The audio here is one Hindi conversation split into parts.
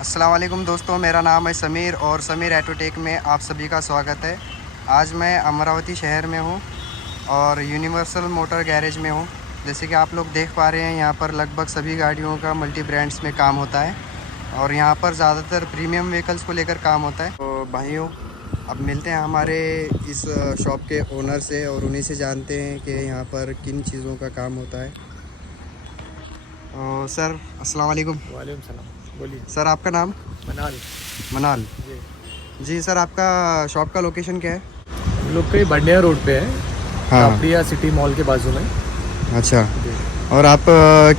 अस्सलाम वालेकुम दोस्तों, मेरा नाम है समीर और समीर ऑटोटेक में आप सभी का स्वागत है। आज मैं अमरावती शहर में हूँ और यूनिवर्सल मोटर गैरेज में हूँ। जैसे कि आप लोग देख पा रहे हैं, यहाँ पर लगभग सभी गाड़ियों का मल्टी ब्रांड्स में काम होता है और यहाँ पर ज़्यादातर प्रीमियम व्हीकल्स को लेकर काम होता है। तो भाइयों, अब मिलते हैं हमारे इस शॉप के ओनर से और उन्हीं से जानते हैं कि यहाँ पर किन चीज़ों का काम होता है। सर अस्सलाम वालेकुम। वालेकुम सलाम, बोलिए। सर आपका नाम? मनाल। मनाल जी। जी। सर आपका शॉप का लोकेशन क्या है? हम लोग कहीं बंडिया रोड पे है, हाँ। कापड़िया सिटी मॉल के बाजू में। अच्छा। जी। और आप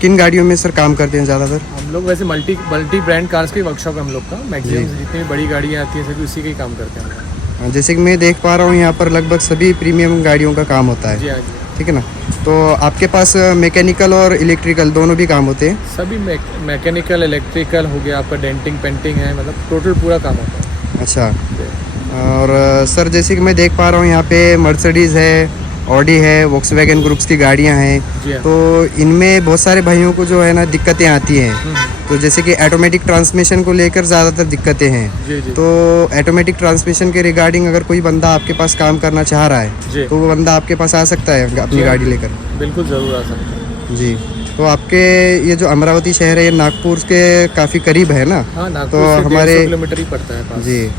किन गाड़ियों में सर काम करते हैं ज़्यादातर? हम लोग वैसे मल्टी ब्रांड कार्स की वर्कशॉप है हम लोग का। मैक्सिमम जी। जितनी भी बड़ी गाड़ियाँ आती हैं सभी उसी का ही काम करते हैं हम लोग। जैसे कि मैं देख पा रहा हूँ, यहाँ पर लगभग सभी प्रीमियम गाड़ियों का काम होता है। जी हाँ जी। ठीक है ना? तो आपके पास मैकेनिकल और इलेक्ट्रिकल दोनों भी काम होते हैं? सभी मैकेनिकल इलेक्ट्रिकल हो गया, आपका डेंटिंग पेंटिंग है, मतलब टोटल पूरा काम होता है। अच्छा। और सर जैसे कि मैं देख पा रहा हूँ, यहाँ पे मर्सिडीज़ है, ऑडी है, वॉक्सवैगन ग्रुप्स की गाड़ियाँ हैं। जी हाँ। तो इनमें बहुत सारे भाइयों को जो है ना दिक्कतें आती हैं। तो जैसे कि ऑटोमेटिक ट्रांसमिशन को लेकर ज़्यादातर दिक्कतें हैं। जी जी। तो ऑटोमेटिक ट्रांसमिशन के रिगार्डिंग अगर कोई बंदा आपके पास काम करना चाह रहा है जी। तो वो बंदा आपके पास आ सकता है अपनी जी। गाड़ी लेकर? बिल्कुल ज़रूर आ सकते हैं जी। तो आपके ये जो अमरावती शहर है, ये नागपुर के काफ़ी करीब है ना? हाँ, नागपुर तो से हमारे 150 किलोमीटर ही पड़ता है पास। जी,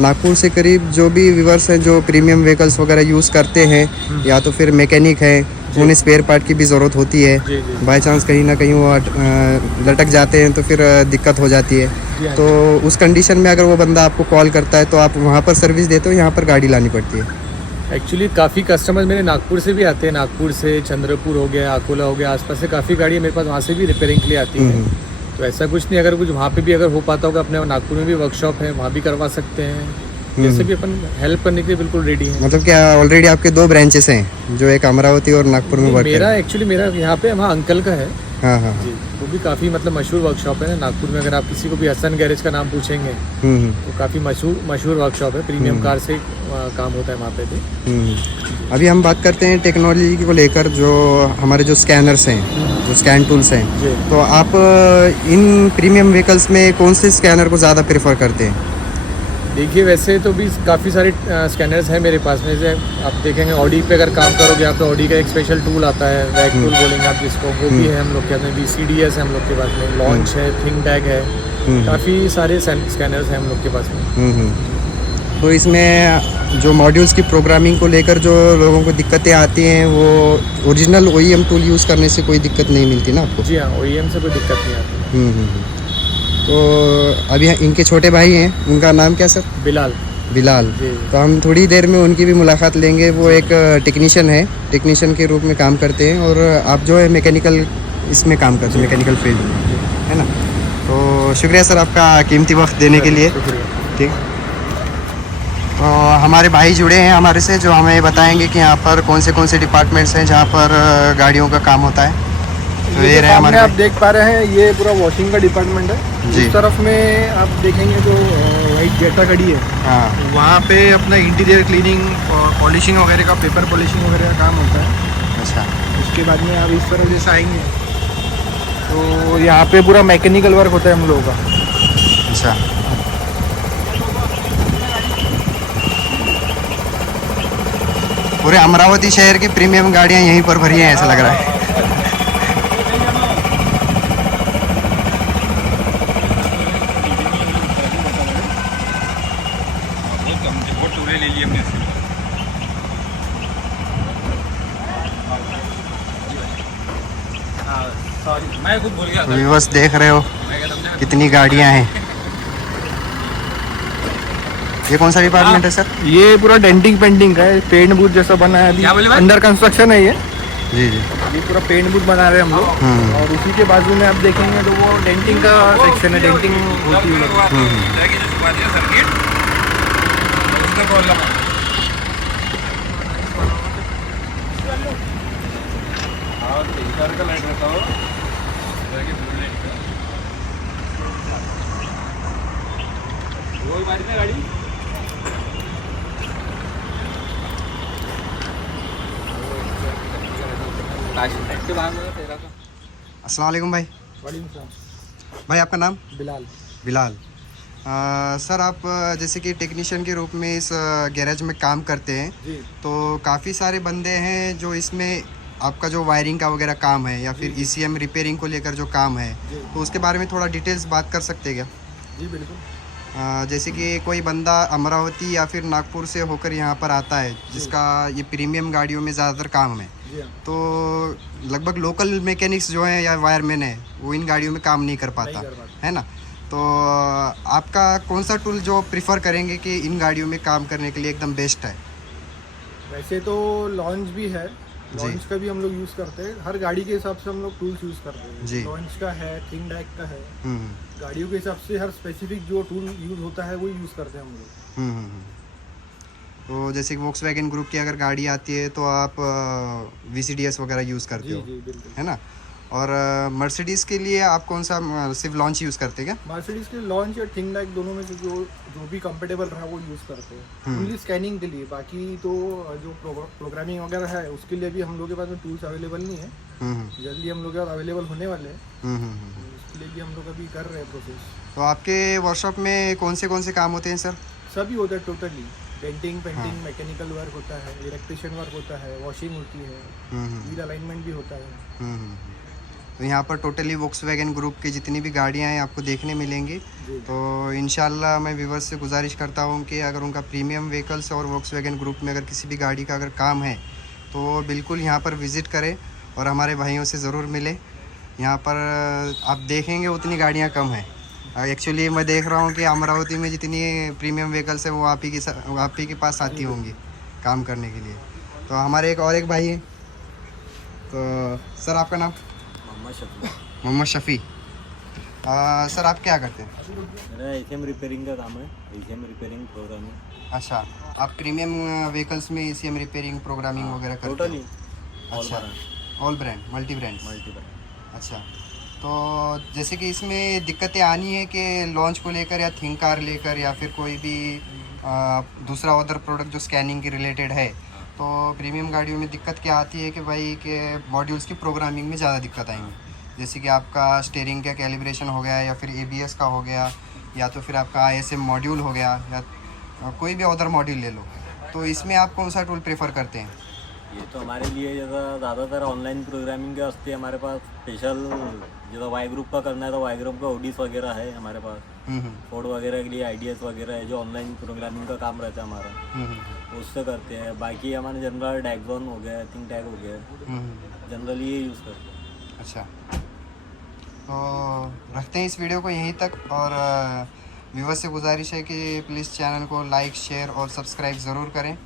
नागपुर से करीब जो भी व्यूवर्स हैं जो प्रीमियम व्हीकल्स वगैरह यूज़ करते हैं या तो फिर मैकेनिक हैं, उन्हें स्पेयर पार्ट की भी ज़रूरत होती है। जी जी। बाय चांस कहीं ना कहीं वो लटक जाते हैं तो फिर दिक्कत हो जाती है। जी हाँ तो उस कंडीशन में अगर वो बंदा आपको कॉल करता है तो आप वहाँ पर सर्विस देते हो, यहाँ पर गाड़ी लानी पड़ती है? एक्चुअली काफ़ी कस्टमर्स मेरे नागपुर से भी आते हैं। नागपुर से चंद्रपुर हो गया, अकोला हो गया, आसपास से काफ़ी गाड़ियाँ मेरे पास वहाँ से भी रिपेयरिंग के लिए आती हैं। तो ऐसा कुछ नहीं, अगर कुछ वहाँ पे भी अगर हो पाता होगा, अपने नागपुर में भी वर्कशॉप है, वहाँ भी करवा सकते हैं। जैसे भी अपन हेल्प करने के लिए बिल्कुल रेडी हैं। मतलब क्या ऑलरेडी आपके 2 ब्रांचेस हैं, जो एक अमरावती और नागपुर में वर्क मेरा एक्चुअली मेरा यहाँ पे वहाँ अंकल का है। हाँ हाँ। जी। वो भी काफ़ी मतलब मशहूर वर्कशॉप है ना नागपुर में। अगर आप किसी को भी हसन गैरेज का नाम पूछेंगे तो काफ़ी मशहूर वर्कशॉप है। प्रीमियम कार से काम होता है वहाँ पे भी। अभी हम बात करते हैं टेक्नोलॉजी को लेकर, जो हमारे जो स्कैनर्स हैं, जो स्कैन टूल्स हैं। जी। तो आप इन प्रीमियम व्हीकल्स में कौन से स्कैनर को ज़्यादा प्रेफर करते हैं? देखिए, वैसे तो भी काफ़ी सारे स्कैनर्स हैं मेरे पास में। जैसे आप देखेंगे ऑडी पे अगर काम करोगे आप, तो ऑडी का एक स्पेशल टूल आता है, वैक टूल बोलेंगे आप जिसको, वो भी है हम लोग के पास में। VCDS है हम लोग के पास में, लॉन्च है, थिंक टैग है, काफ़ी सारे स्कैनर्स हैं हम लोग के पास में। तो इसमें जो मॉड्यूल्स की प्रोग्रामिंग को लेकर जो लोगों को दिक्कतें आती हैं, वो ओरिजिनल OEM टूल यूज़ करने से कोई दिक्कत नहीं मिलती ना आपको? जी हाँ, OEM से कोई दिक्कत नहीं आती। तो अभी इनके छोटे भाई हैं, उनका नाम क्या सर? बिलाल। बिलाल। जी। तो हम थोड़ी देर में उनकी भी मुलाकात लेंगे। वो एक टेक्नीशियन है, टेक्नीशियन के रूप में काम करते हैं और आप जो है मैकेनिकल इसमें काम करते हैं, मैकेनिकल फील्ड में, है ना? तो शुक्रिया सर आपका कीमती वक्त देने के लिए। ठीक। तो हमारे भाई जुड़े हैं हमारे से, जो हमें बताएंगे कि यहाँ पर कौन से डिपार्टमेंट्स हैं जहाँ पर गाड़ियों का काम होता है। तो ये रहे हमारे, आप देख पा रहे हैं, ये पूरा वॉशिंग का डिपार्टमेंट है। जी। इस तरफ में आप देखेंगे जो वाइट जेटा खड़ी है, हाँ। वहाँ पे अपना इंटीरियर क्लीनिंग और पॉलिशिंग वगैरह का, पेपर पॉलिशिंग वगैरह का काम होता है। अच्छा। उसके बाद में आप इस तरफ जैसे आएंगे तो यहाँ पे पूरा मैकेनिकल वर्क होता है हम लोगों का। अच्छा। पूरे अमरावती शहर की प्रीमियम गाड़ियाँ यहीं पर भरी हैं, ऐसा लग रहा है। मैं खुद भूल गया था। व्यूअर्स देख रहे हो कितनी गाड़ियाँ हैं। ये कौन सा डिपार्टमेंट है सर? ये पूरा डेंटिंग पेंटिंग का है, पेंट बूथ जैसा बना है क्या बोले अभी, भाई? अंडर कंस्ट्रक्शन है ये। जी जी। ये पूरा पेंट बूथ बना रहे हैं हम लोग। और उसी के बाजू में आप देखेंगे तो वो डेंटिंग का सेक्शन है, डेंटिंग होती है। अस्सलाम वालेकुम भाई। भाई आपका नाम? बिलाल। बिलाल। सर आप जैसे कि टेक्नीशियन के रूप में इस गैरेज में काम करते हैं, जी तो काफ़ी सारे बंदे हैं जो इसमें आपका जो वायरिंग का वगैरह काम है या फिर ECM रिपेयरिंग को लेकर जो काम है, जी तो उसके बारे में थोड़ा डिटेल्स बात कर सकते हैं क्या? जी बिल्कुल। जैसे कि कोई बंदा अमरावती या फिर नागपुर से होकर यहाँ पर आता है जिसका ये प्रीमियम गाड़ियों में ज़्यादातर काम है, जी हाँ। तो लगभग लोकल मैकेनिक्स जो हैं या वायरमैन है वो इन गाड़ियों में काम नहीं कर पाता, नहीं कर पाता। है ना? तो आपका कौन सा टूल जो प्रिफर करेंगे कि इन गाड़ियों में काम करने के लिए एकदम बेस्ट है? वैसे तो लॉन्च भी है, जी। लॉन्च का भी हम लोग यूज़ करते हैं। हर गाड़ी के हिसाब से हम लोग टूल्स यूज़ करते हैं। जी। लॉन्च का है, थिंग डैक का है। हम्म गाड़ियों के हिसाब से हर स्पेसिफिक जो टूल यूज़ होता है वो यूज़ करते हैं हम लोग। हम्म। तो जैसे कि वोक्सवैगन ग्रुप की अगर गाड़ी आती है तो आप VCDS वगैरह यूज़ करते जी हो, जी बिल्कुल। है ना? और मर्सिडीज़ के लिए आप कौन सा सिर्फ लॉन्च यूज़ करते हैं क्या? मर्सिडीज के लॉन्च या थिंग डैक दोनों में से जो भी कंफर्टेबल रहा वो यूज़ करते हैं। ओनली स्कैनिंग के लिए, बाकी तो जो प्रोग्रामिंग वगैरह है उसके लिए भी हम लोग के पास में टूल्स अवेलेबल नहीं है। हम्म जल्दी हम लोग के पास अवेलेबल होने वाले हैं, हम्म। उसके लिए भी हम लोग अभी कर रहे हैं प्रोसेस। तो आपके वर्कशॉप में कौन से काम होते हैं सर? सभी होता है totally. Denting, painting, mechanical work होता है, इलेक्ट्रिशियन वर्क होता है, वॉशिंग होती है, व्हील अलाइनमेंट भी होता है। हम्म। तो यहाँ पर टोटली वोक्सवैगन ग्रुप की जितनी भी गाड़ियाँ हैं आपको देखने मिलेंगी। जी तो इंशाल्लाह मैं व्यूवर्स से गुजारिश करता हूँ कि अगर उनका प्रीमियम व्हीकल्स और वोक्सवैगन ग्रुप में अगर किसी भी गाड़ी का अगर काम है तो वो बिल्कुल यहाँ पर विज़िट करें और हमारे भाइयों से ज़रूर मिले। यहाँ पर आप देखेंगे उतनी गाड़ियाँ कम हैं। एक्चुअली मैं देख रहा हूँ कि अमरावती में जितनी प्रीमियम व्हीकल्स है वो आप ही के पास आती होंगी काम करने के लिए। तो हमारे एक भाई हैं, तो सर आपका नाम? मोहम्मद शफ़ी। सर आप क्या करते हैं? मेरा ECM रिपेयरिंग का काम है, ECM रिपेयरिंग प्रोग्रामिंग। अच्छा, आप प्रीमियम व्हीकल्स में ECM रिपेयरिंग प्रोग्रामिंग वगैरह करते टोटली हैं? अच्छा, all brand, multi brands. Multi brand. अच्छा, तो जैसे कि इसमें दिक्कतें आनी है कि लॉन्च को लेकर या थिंक कार लेकर या फिर कोई भी दूसरा अदर प्रोडक्ट जो स्कैनिंग के रिलेटेड है, तो प्रीमियम गाड़ियों में दिक्कत क्या आती है कि भाई के मॉड्यूल्स की प्रोग्रामिंग में ज़्यादा दिक्कत आएंगी। जैसे कि आपका स्टीयरिंग का कैलिब्रेशन हो गया या फिर ABS का हो गया या तो फिर आपका ISM मॉड्यूल हो गया या कोई भी अदर मॉड्यूल ले लो, तो इसमें आप कौन सा टूल प्रेफर करते हैं? ये तो हमारे लिए जैसा ज़्यादातर ऑनलाइन प्रोग्रामिंग के वास्ते हमारे पास स्पेशल जैसा वाई ग्रुप का करना है तो वाई ग्रुप का ओडीस वगैरह है हमारे पास। फोर्ड वगैरह के लिए IDS वगैरह है जो ऑनलाइन प्रोग्रामिंग का काम रहता है हमारा, उससे करते हैं। बाकी हमारे जनरल डैगजॉन हो गया, थिंक टैग हो गया, जनरली ये यूज़ करते हैं। अच्छा, तो रखते हैं इस वीडियो को यहीं तक और व्यूअर्स से गुजारिश है कि प्लीज़ चैनल को लाइक, शेयर और सब्सक्राइब ज़रूर करें।